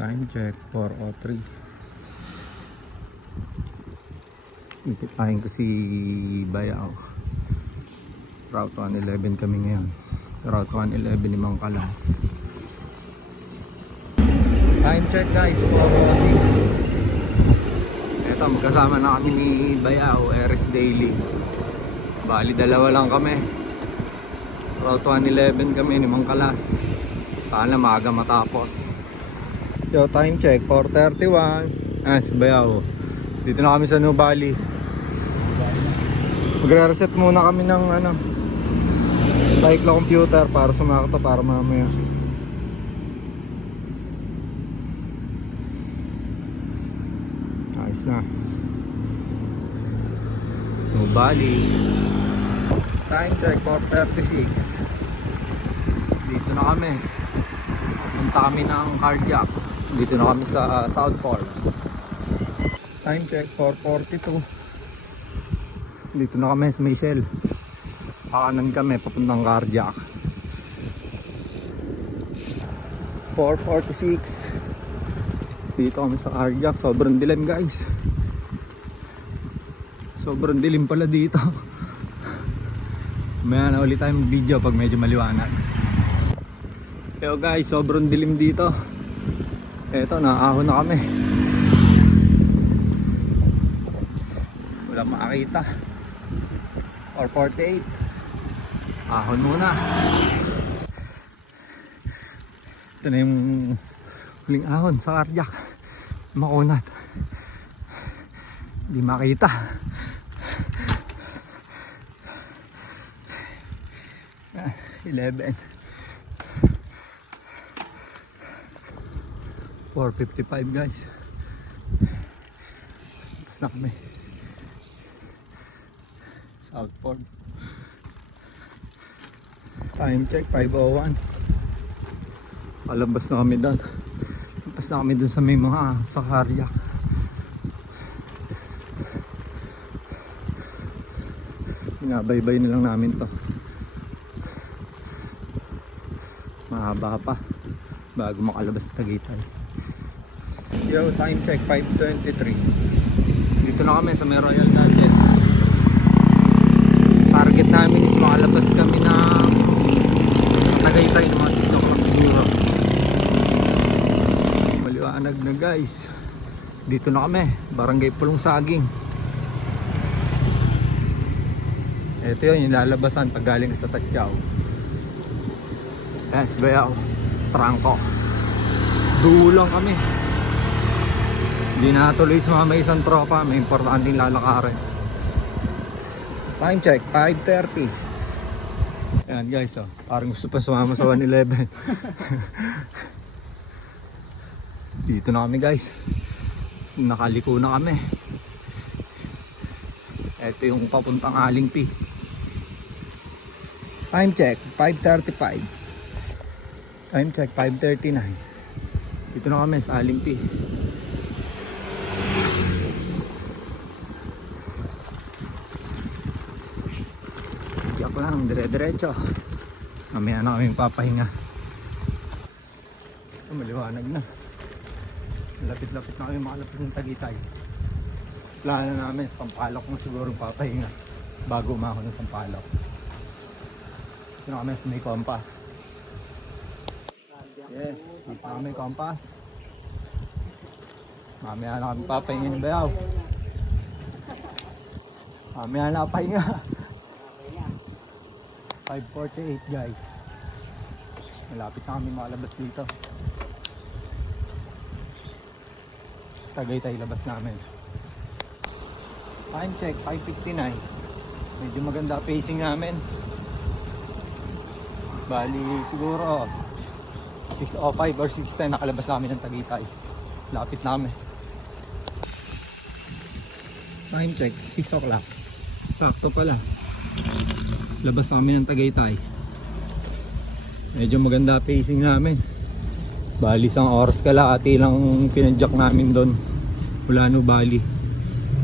Time check 4:03. Ipipahin ko si Bayaw. Route 111 kami ngayon. Route 111 limang kalas. Time check guys 4:06. Eto, magkasama na kami ni Bayaw, Eres Daily. Bali dalawa lang kami. Route 111 kami limang kalas. Sana maaga matapos. Yo, time check 4:31. Si Bayaw. Dito na kami sa Nubali. Magre-reset muna kami ng cyclo computer para sumakto para mamaya. Ayos na. Nubali. Time check 4:36. Dito na kami. Punta kami ng Cardiac. Dito na kami sa South Falls. Time check 4:42. Dito na kami sa Michelle. Pakanan kami papuntang Cardiac. 4:46. Dito kami sa Cardiac. Sobrang dilim guys. Sobrang dilim pala dito. Maya na ulit tayong video pag medyo maliwanag. Pero guys, sobrang dilim dito. Eto, naahon na kami. Wala makakita. 4:48. Ahon muna. Ito na yung huling ahon sa Cardiac. Makunat. Hindi makita. Ah, 11. 4:55 guys. Tapos na kami Southport. Time check 5:01. Palabas na kami doon. Tapos na kami doon sa may mga sa Cardiac. Binabaybay na lang namin to. Mahaba pa bago makalabas sa Tagaytay. Yo, time check 5:23. Dito na kami sa may Royal Nugget. Target namin is makalabas kami ng Tagaytay ng mga 6 o'clock siguro. Maliwanag na guys. Dito na kami, Barangay Pulong Saging. Ito yun, yung lalabasan pag galing sa Tatyaw. Yes, Bayaw, Trangko. Dulang kami. Hindi natuloy sa mga isang tropa. May importanteng lalakarin. Time check 5:30. Ayan guys, parang gusto pa sumama sa 111. Dito na kami guys. Nakaliko na kami. Ito yung papuntang Alingpi. Time check 5:35. Time check 5:39. Dito na kami sa Alingpi. Ako lang, dire-diretso. Mamaya na kami papahinga. Maliwanag na. Lapit-lapit na kami makalapit ng Tagaytay. Plano namin, Sampaloc na siguro papahinga bago umahon ng Sampaloc. Dito na kami sa may Compass. Yeah, dito na kami Compass. Mamaya na kami papahinga ni Bayaw. Mamaya na pahinga. 5:48 guys. Malapit na kami makalabas dito. Tagaytay labas namin. Time check 5:59. Medyo maganda pacing namin. Bali siguro 6:05 or 6:10 nakalabas namin ng Tagaytay. Lapit namin. Time check 6 o'clock. Sakto pala. Labas namin ng Tagaytay. Medyo maganda pacing namin. Bali 1 oras kalahati lang pinadyak namin doon mula Nubali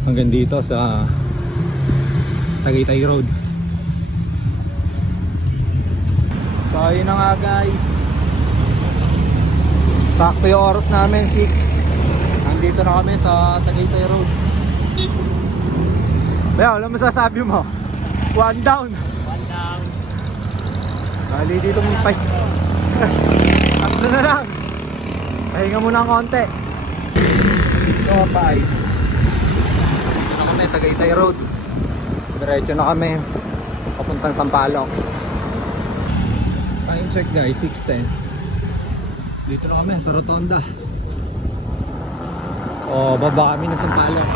hanggang dito sa Tagaytay Road. So ayun na nga guys. Sakto yung oras namin, 6. Nandito na kami sa Tagaytay Road. Bayaw, alam mo masasabi mo? One down. One down. Bali dito mong fight. Tatlo na lang. Pahinga muna ng konti. So, 5. Dito na kami, Tagaytay Road. Diretso na kami. Papuntang Sampaloc. Time check guys, 6:10. Dito na kami sa Rotonda. So, baba kami ng Sampaloc.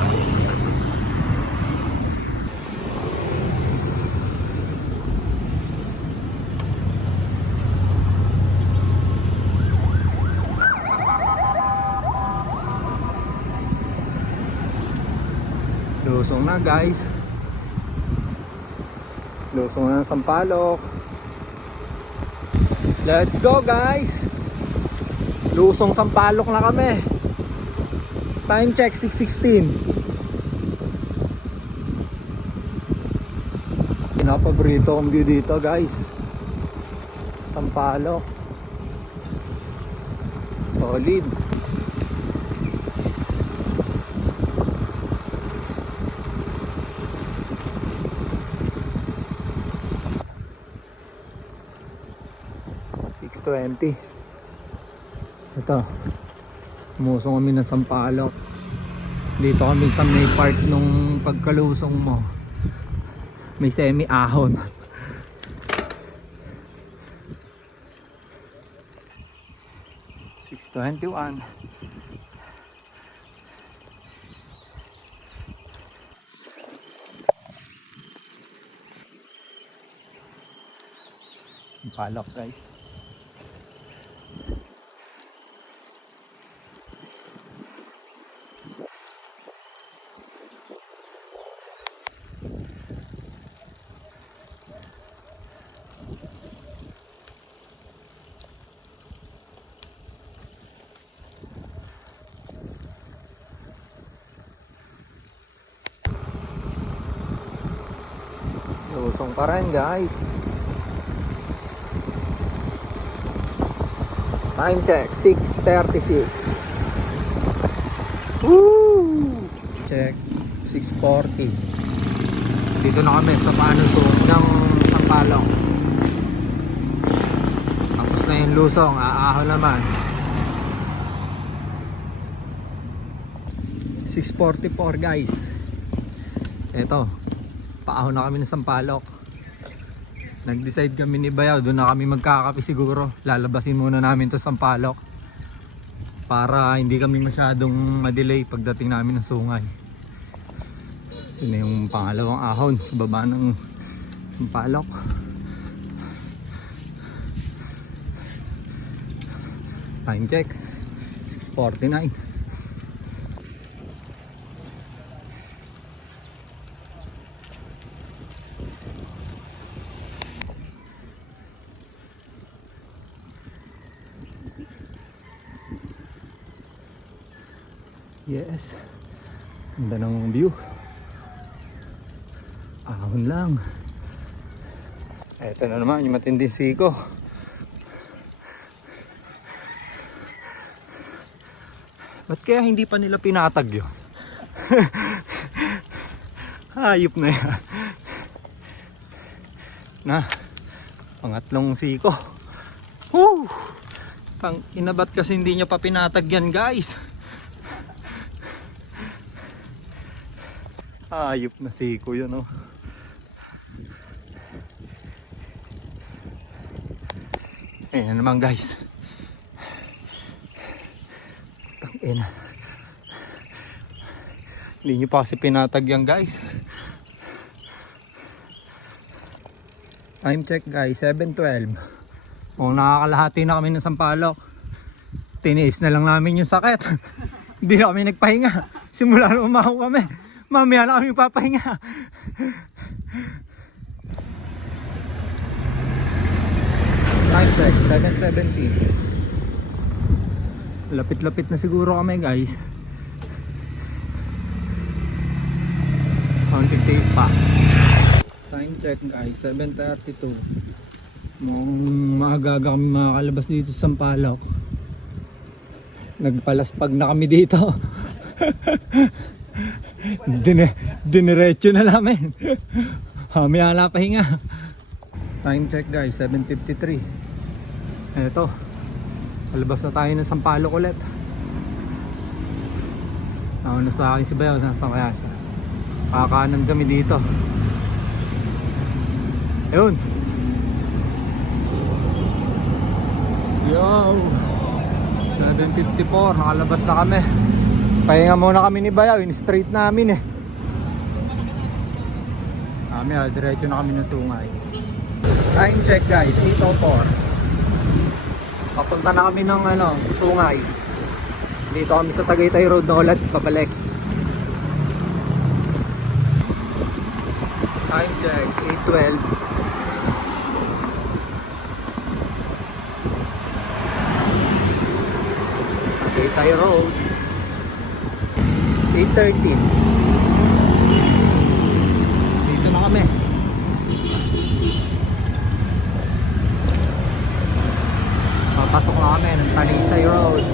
Lusong na guys. Lusong na ng Sampaloc. Let's go guys. Lusong Sampaloc na kami. Time check 6:16. Pinapaborito kong view dito guys. Sampaloc. Solid. Ito, umusong kami ng Sampaloc. Dito kami sa may part nung pagkalusong mo. May semi-ahon. $6.21. Sampaloc guys. Lusong pa rin guys. Time check 6:36. Woo! Check 6:40. Dito na kami sa panusong ng Sampaloc. Tapos na yung lusong, aahon naman. 6:44 guys. Eto, paahon na kami ng Sampaloc. Nag-decide kami ni Bayaw, doon na kami magkakape siguro. Lalabasin muna namin to Sampaloc para hindi kami masyadong madelay pagdating namin ng sungay. Ito na yung pangalawang ahon sa baba ng Sampaloc. Time check 6:49. Yes, ganda ng view. Ahon lang. Eto na naman yung matinding siko. Ba't kaya hindi pa nila pinatag yun? Hayop na yan. Na, pangatlong siko. Woo! Pang inabat kasi hindi nyo pa pinatag yan guys. Ayop na siko yun oh. Ayan naman guys. Tangina. Hindi nyo pa kasi pinatag yan guys. Time check guys 7:12. O nakakalahati na kami ng Sampaloc. Tiniis na lang namin yung sakit. Hindi na kami nagpahinga. Simula na umahaw kami. Mamaya na kami papahinga. Time check 7:17. Lapit-lapit na siguro kami guys. Counting days pa. Time check guys 7:32. Mukhang maaga kami makakalabas dito sa Sampaloc. Nagpalaspag na kami dito. Diniretso na namin. Mamaya na pahinga. Time check guys, 7:53. Eto, palabas na tayo ng Sampaloc ulit. Nauna sa akin si Bayaw, nasa kaya siya. Kakanan kami dito. Ayun. Yo, 7:54, nakalabas na kami. Pahinga muna kami ni Bayaw, in-straight namin eh. Kami diretso na kami ng Sungay. Time check guys, 8:04. Papunta na kami ng Sungay. Dito kami sa Tagaytay Road na ulit, pabalik. Time check, 8:12. Tagaytay Road, 8:13. Dito na kami. Papasok na kami ng Talisay Road.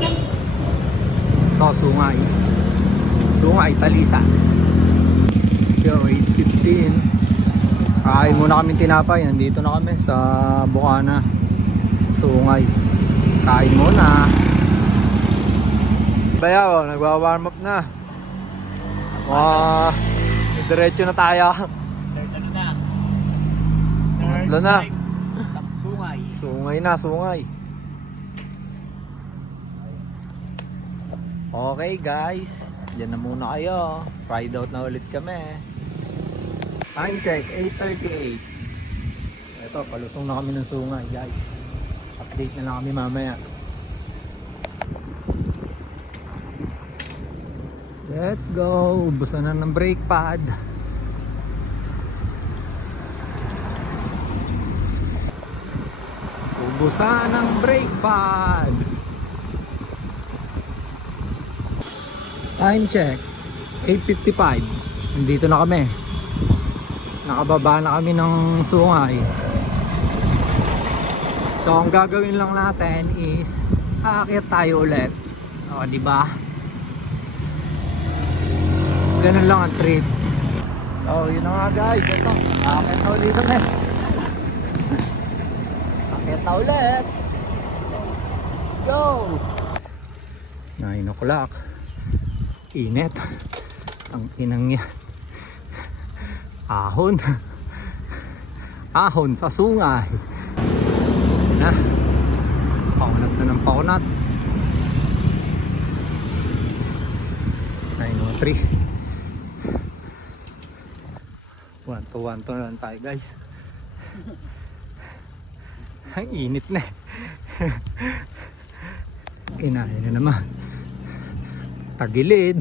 Ito, Sungay. Sungay, Talisa. Yo, 8:15. Kain muna kami tinapay. Nandito na kami sa Bukana, Sungay. Kain muna. Bayaw, nagwa-warm up na. Diretso na tayo. Diretso na. Tatlo na. Sungay. Sungay na, Sungay. Okay guys, dyan na muna kayo. Ride out na ulit kami. Time check, 8:38. Ito, palusong na kami ng Sungay guys. Update na lang kami mamaya. Let's go. Ubusan na ng brake pad. Ubusan ng brake pad. Time check, 8:55. Nandito na kami. Nakababa na kami ng Sungay. So ang gagawin lang natin is aakyat tayo ulit. O, di ba? Ganun lang ang trip. So yun na nga guys, ito, aakyat na ulit kami. Aakyat na ulit. Let's go. 9 o'clock. Init. Ang inang yan. Ahon. Ahon sa Sungay. Na. Paunat na ng paunat. 9:03. 1 to na lang tayo guys. Ang init na. Kinaya na naman. Tagilid.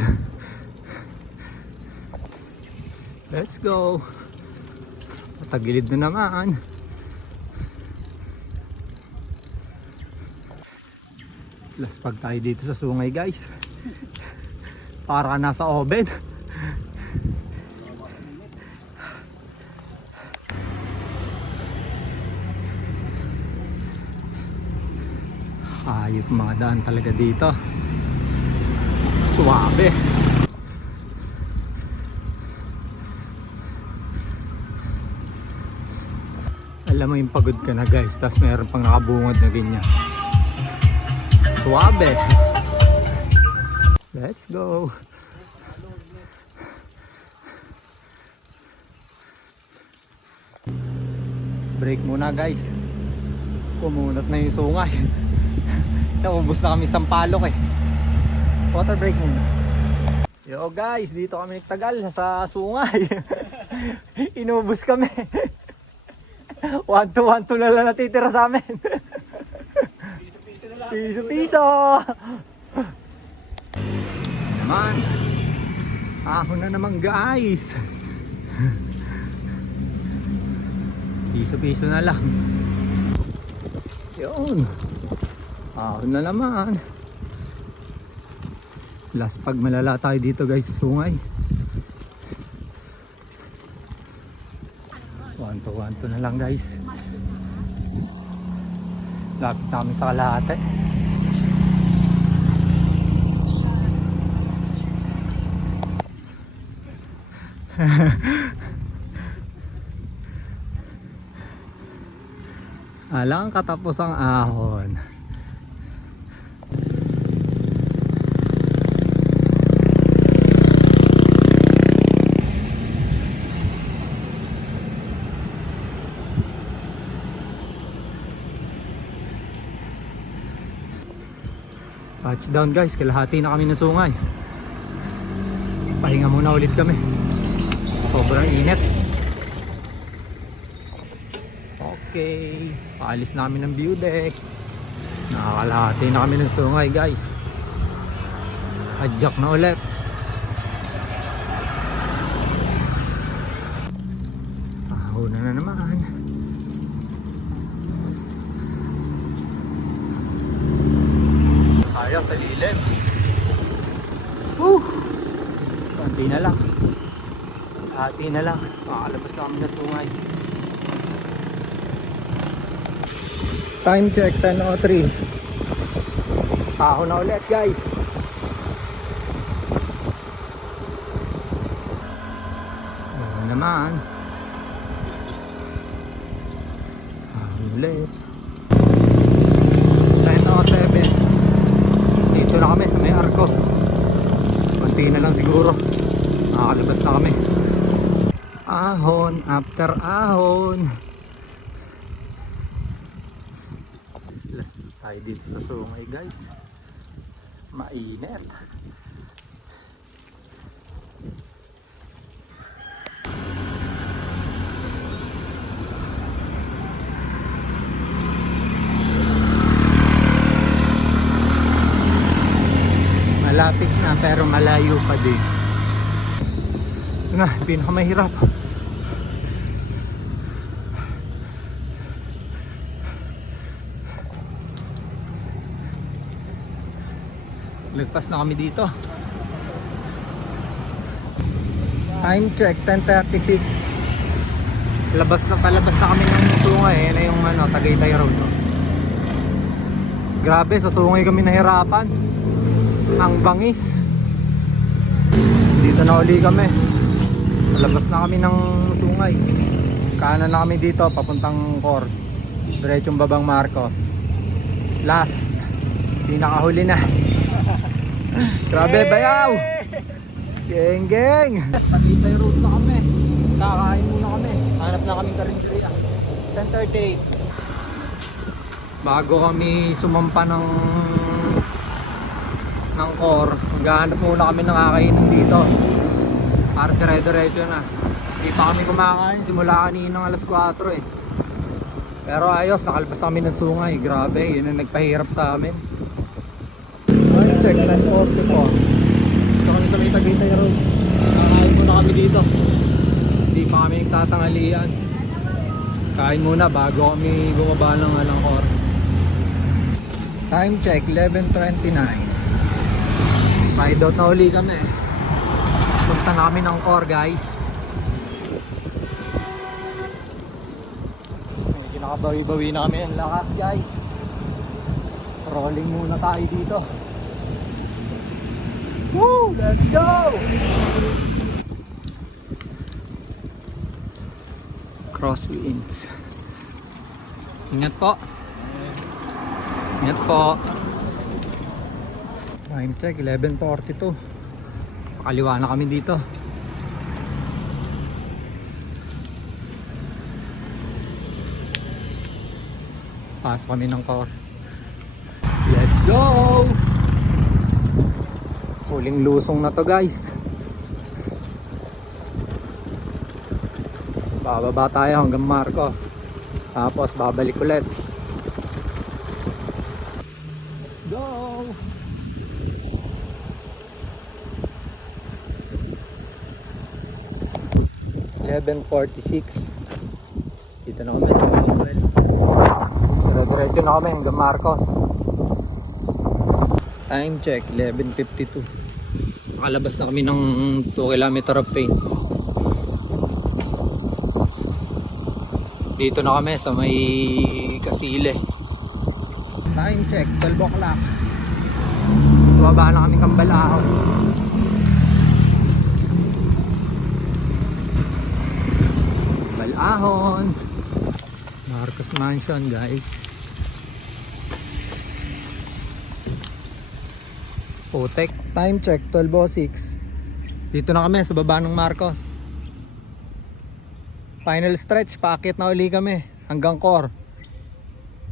Let's go. Tagilid na naman. Laspag tayo dito sa Sungay guys. Para nasa oven. Hayop mga daan talaga dito. Suwabe. Alam mo yung pagod ka na guys, tapos meron pang nakabungad na ganyan. Suwabe. Let's go. Break muna guys. Kumunat na yung Sungay. Naubos na kami Sampaloc eh. Water break muna. Yo guys, dito kami nagtagal sa Sungay. Inubos kami. 1 to na lang natitira sa amin. Piso-piso. Naman. Ahon na naman guys. Piso-piso na lang. Yun. Ahon na naman. Last pag malala tayo dito guys sa Sungay. 1 to na lang guys. Lapit namin sa Kalahati. Walang katapusang ahon. Touchdown guys, kalahati na kami ng sungay. Pahinga muna ulit kami. Sobrang init. Okay, paalis namin ng view deck. Nakakalahati na kami ng sungay guys. Adjak na ulit. Ahuna na naman. Kaya sa lilim. Konti na lang. Hati na lang. Makakalabas na kami ng sungay. Time check 10:03. Ahon na ulit guys. Ahon naman. Ahon ulit. 10:07. Dito na kami sa may arko. Konti na lang siguro. Nakakalabas na kami. Ahon after ahon. Last tayo dito sa sungay guys. Mainit. Malapit na pero malayo pa din. Ito na, pinakamahirap. Lagpas na kami dito. Time check 10:36. Palabas na kami ng sungay. Yan na yung Tagaytay Road. Grabe, sa sungay kami nahirapan. Ang bangis. Dito na uli kami. Palabas na kami ng sungay. Kanan na kami dito papuntang Cor. Diretsong Babang Marcos. Last. Pinakahuli na. Grabe, bayaw! Geng geng! Tagaytay Road na kami. Kakain muna kami. Hanap na kaming karinderya. 10:38. Bago kami sumampa ng Cor, maghahanap muna kami ng kakainan dito. Para dire-diretso na. Hindi pa kami kumakain simula kaninang alas 4 eh. Pero ayos, nakalabas kami ng sungay. Grabe, yun ang nagpahirap sa amin. Check 10:40 po. Ito kami sa may Tagaytay Road. Kakain muna kami dito. Hindi pa kami nagtatangalian. Kain muna bago kami bumaba ng Cor. Time check 11:29. Ride out na uli kami. Punta na kami ng Cor guys. Medyo nakabawi-bawi na kami ang lakas guys. Rolling muna tayo dito. Woo! Let's go! Crosswinds. Ingat po. Ingat po. Time check 11:42. Pakaliwa na kami dito. Pasok kami ng Cor. Let's go! Huling lusong na to guys. Bababa tayo hanggang Marcos. Tapos babalik ulit. Let's go! $11.46. Dito na kami sa Roswell. Diretso na kami hanggang Marcos. Time check 11:52. Nakalabas na kami ng 2 kilometer of pain. Dito na kami sa may Kasile. Time check 12 o'clock. Baba na kami Kambalahon. Balahon Marcos Mansion guys. Putek. Time check, 12:06. Dito na kami sa baba ng Marcos. Final stretch, paakyat na uli kami hanggang Core.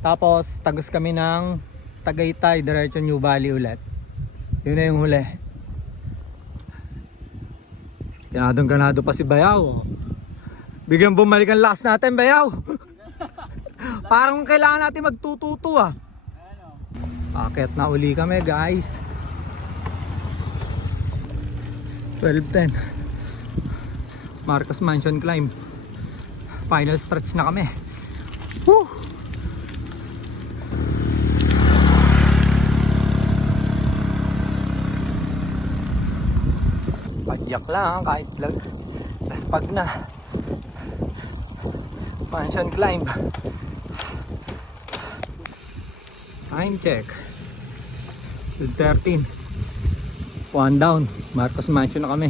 Tapos tagos kami ng Tagaytay, diretso New Valley ulit. Yun na yung huli. Ganadong-ganado pa si Bayaw. Biglang bumalik ang last natin, Bayaw. Parang kailangan natin magtututo ah. Paakyat na uli kami, guys. 12:10. Marcos Mansion climb. Final stretch na kami. Woo! Padyak lang kahit laspag na. Mansion climb. Time check 13. One down. Marcos Mansion na kami.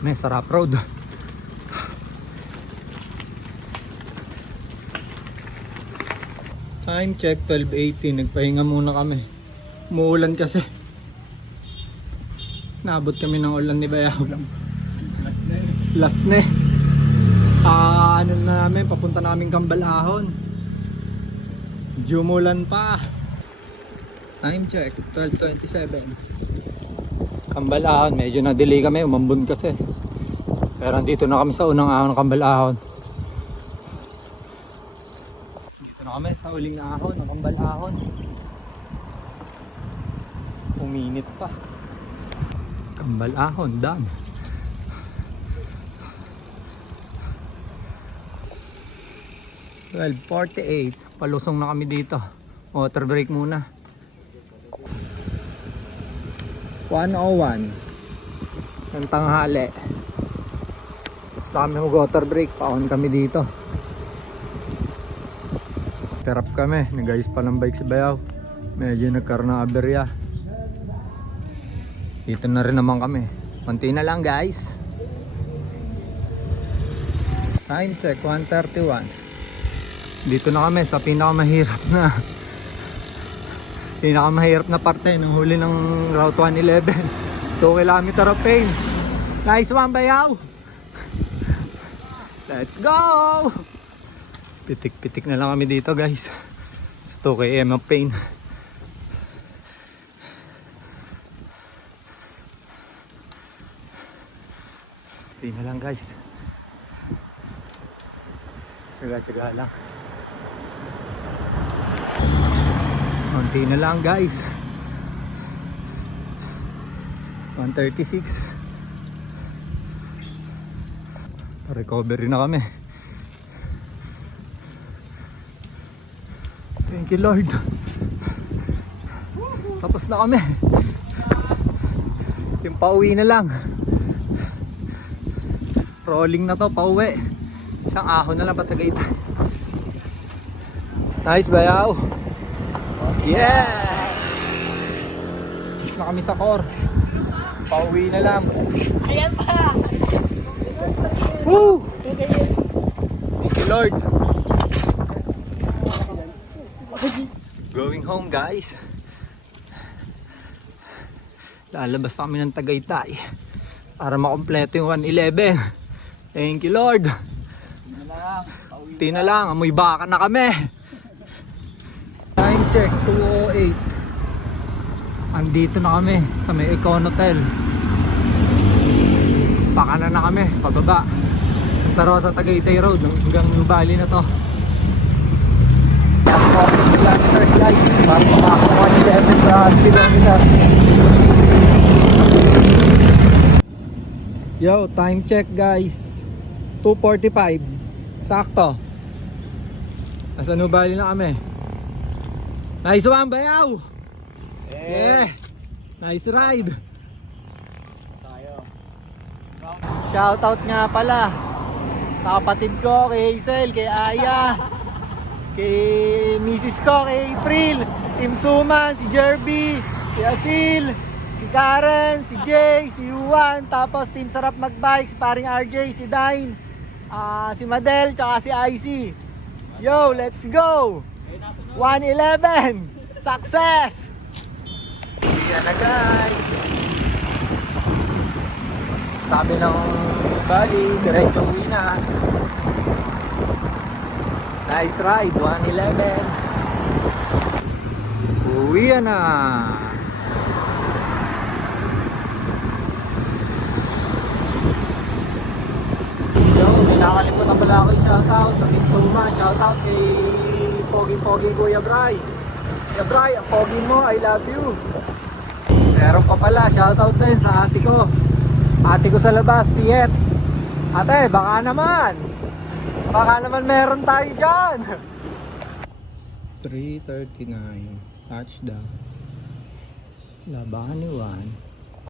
May sarap road. Time check 12:18. Nagpahinga muna kami. Umuulan kasi. Naabot kami ng ulan ni Bayaw. Last na eh. Ano na namin, papunta namin Cambalahon. Jumulan pa. Time check 12:27. Cambalahon, medyo na-delay kami, umambon kasi. Pero andito na kami sa unang ahon ng Cambalahon. Dito na kami sa uling ahon ng Cambalahon. Uminit pa. Cambalahon, done. Well, 48. Palusong na kami dito. Water break muna. 101 ng tanghali. Basta kami mag-water break. Paon kami dito. Terap kami. Nag-ayos pa ng bike si Bayaw. Medyo nagkaroon ng aberya. Dito na rin naman kami. Konti na lang, guys. Time check 1:31. Dito na kami sa pinakamahirap na parte ng huli ng Route 111. 2 kilometer of pain. Nice one, Bayaw. Let's go. Pitik-pitik na lang kami dito, guys. Sa 2 km of pain. Hindi na lang, guys. Tsaga-tsaga lang. Konti na lang, guys. 1:36. Recovery na kami. Thank you, Lord. Tapos na kami. Yung pauwi na lang. Rolling na to, pauwi. Isang ahon na lang patagay tayo. Nice, Bayaw. Yeah! Tapos na kami sa Core. Pauwi na lang. Ayan pa! Woo! Thank you, Lord. Going home, guys. Lalabas na kami ng Tagaytay para makompleto yung 111. Thank you, Lord. Tina lang, amoy baka na kami. Time check 2:08. Andito na kami sa may Econ Hotel. Baka na kami, pababa. Santa Rosa Tagaytay Road hanggang New Valley na to. Last 40 kilometers, guys, para makakuha 111 sa speedometer. Yo, time check, guys. 2:45. Sakto. Nasa New Valley na kami. Nice one, Bayaw! Yeah! Nice ride! Tayo. Shoutout nga pala sa kapatid ko, kay Hazel, kay Aya, kay Mrs. ko, kay April, Team Suman, si Jerby, si Asil, si Karen, si Jay, si Juan, tapos Team Sarap Magbike, si paring RJ, si Dine, si Madel, tsaka si IC. Yo, let's go! 111! Success! Yan na guys. Sabi ng Bali, diretso uwi na. Nice ride, 111. Uwi na. Yo, may nakalimutan pala ako yung shoutout sa Team Suma. Shoutout kay Pogi Kuya Bray. Kuya Bray, ang pogi mo, I love you. Meron pa pala, shoutout din sa ate ko. Ate ko sa labas, si Et. Ate, baka naman meron tayo dyan. 3:39 touchdown. Labahan ni Juan.